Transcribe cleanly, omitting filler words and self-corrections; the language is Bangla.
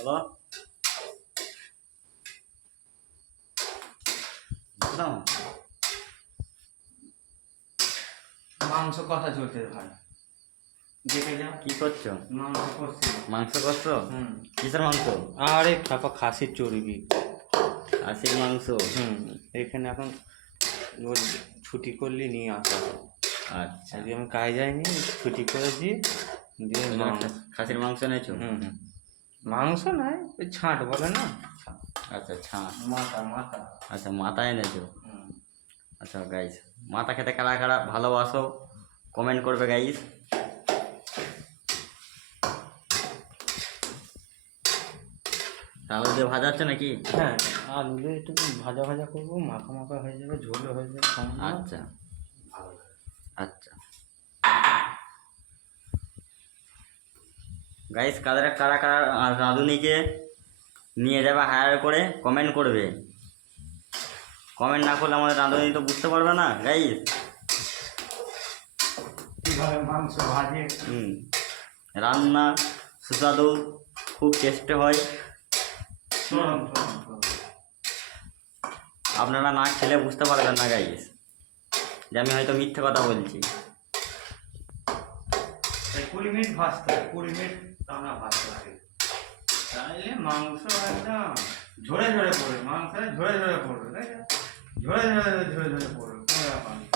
হ্যালো, বুঝলাম। মাংস কথা চলছে ভাই, দেখে যাও। কি করছো? মাংস করছি। মাংস করছো? হুম। কিসের মাংস? আরে খাপা খাসির চর্বি। খাসির মাংস। এখানে এখন ওই ছুটি করলি নিয়ে আসা। আচ্ছা, আজকে আমি কাজে যাইনি, ছুটি করেছি দিয়ে খাসির মাংস এনেছো? মাংস নাই, ওই ছাঁট বলে না। আচ্ছা, ছাঁচ। মাথা মাথা। আচ্ছা, মাথা এনেছো। আচ্ছা গাইস, মাথা খেতে কারা কারা ভালোবাসো কমেন্ট করবে গাইস। আলু দিয়ে ভাজা হচ্ছে নাকি? হ্যাঁ, আলু দিয়ে একটু ভাজা ভাজা করবো, মাখা মাখা হয়ে যাবে, ঝোল হয়ে যাবে। আচ্ছা ভালো লাগে। আচ্ছা গাইস, কারা কারা কারা রাঁধুনিকে নিয়ে যাবে হায়ার করে কমেন্ট করবে। কমেন্ট না করলে আমাদের রাঁধুনি তো বুঝতে পারবে না গাইস। কীভাবে মাংস ভাজে। রান্না সুস্বাদু, খুব টেস্টি হয়। আপনারা না খেলে বুঝতে পারবেন না গাইস যে আমি হয়তো মিথ্যে কথা বলছি। 20 মিনিট ভাজতে হয়, 20 মিনিট টানা ভাজতে লাগে, তাহলে মাংস একদম ঝরে ঝরে পড়বে, মাংস ঝরে ঝরে পড়বে, তাই না? ঝরে ঝরে ঝরে ঝরে পড়বে, কোনো ব্যাপার নেই।